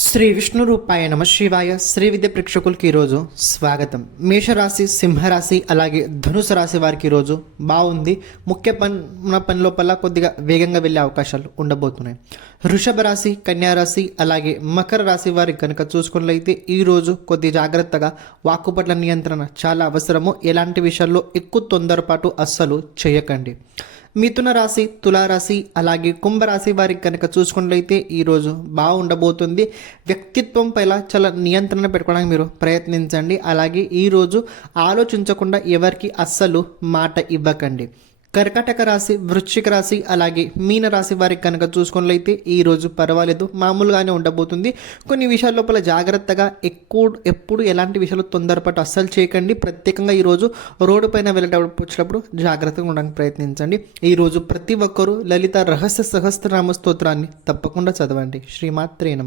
శ్రీ విష్ణు రూపాయ నమ శివాయ. శ్రీ విద్య ప్రేక్షకులకి ఈరోజు స్వాగతం. మేషరాశి, సింహరాశి అలాగే ధనుసు రాశి వారికి ఈరోజు బాగుంది. ముఖ్య పని లోపల కొద్దిగా వేగంగా వెళ్ళే అవకాశాలు ఉండబోతున్నాయి. వృషభ రాశి, కన్యారాశి అలాగే మకర రాశి వారికి కనుక చూసుకున్నట్లయితే ఈరోజు కొద్ది జాగ్రత్తగా వాక్కు పట్ల నియంత్రణ చాలా అవసరము. ఎలాంటి విషయాల్లో ఎక్కువ తొందరపాటు అస్సలు చేయకండి. మిథున రాశి, తులారాశి అలాగే కుంభరాశి వారికి కనుక చూసుకున్నట్లయితే ఈరోజు బాగుండబోతుంది. వ్యక్తిత్వం పైన చాలా నియంత్రణ పెట్టుకోవడానికి మీరు ప్రయత్నించండి. అలాగే ఈరోజు ఆలోచించకుండా ఎవరికి అస్సలు మాట ఇవ్వకండి. కర్కాటక రాశి, వృశ్చిక రాశి అలాగే మీన రాశి వారికి కనుక చూసుకున్నట్లయితే ఈరోజు పర్వాలేదు, మామూలుగానే ఉండబోతుంది. కొన్ని విషయాల లోపల జాగ్రత్తగా ఎప్పుడు ఎలాంటి విషయాలు తొందరపాటు అస్సలు చేయకండి. ప్రత్యేకంగా ఈరోజు రోడ్డు పైన వెళ్ళేటప్పుడు వచ్చినప్పుడు జాగ్రత్తగా ఉండడానికి ప్రయత్నించండి. ఈరోజు ప్రతి ఒక్కరూ లలిత రహస్య సహస్రనామ స్తోత్రాన్ని తప్పకుండా చదవండి. శ్రీమాత్రే నమః.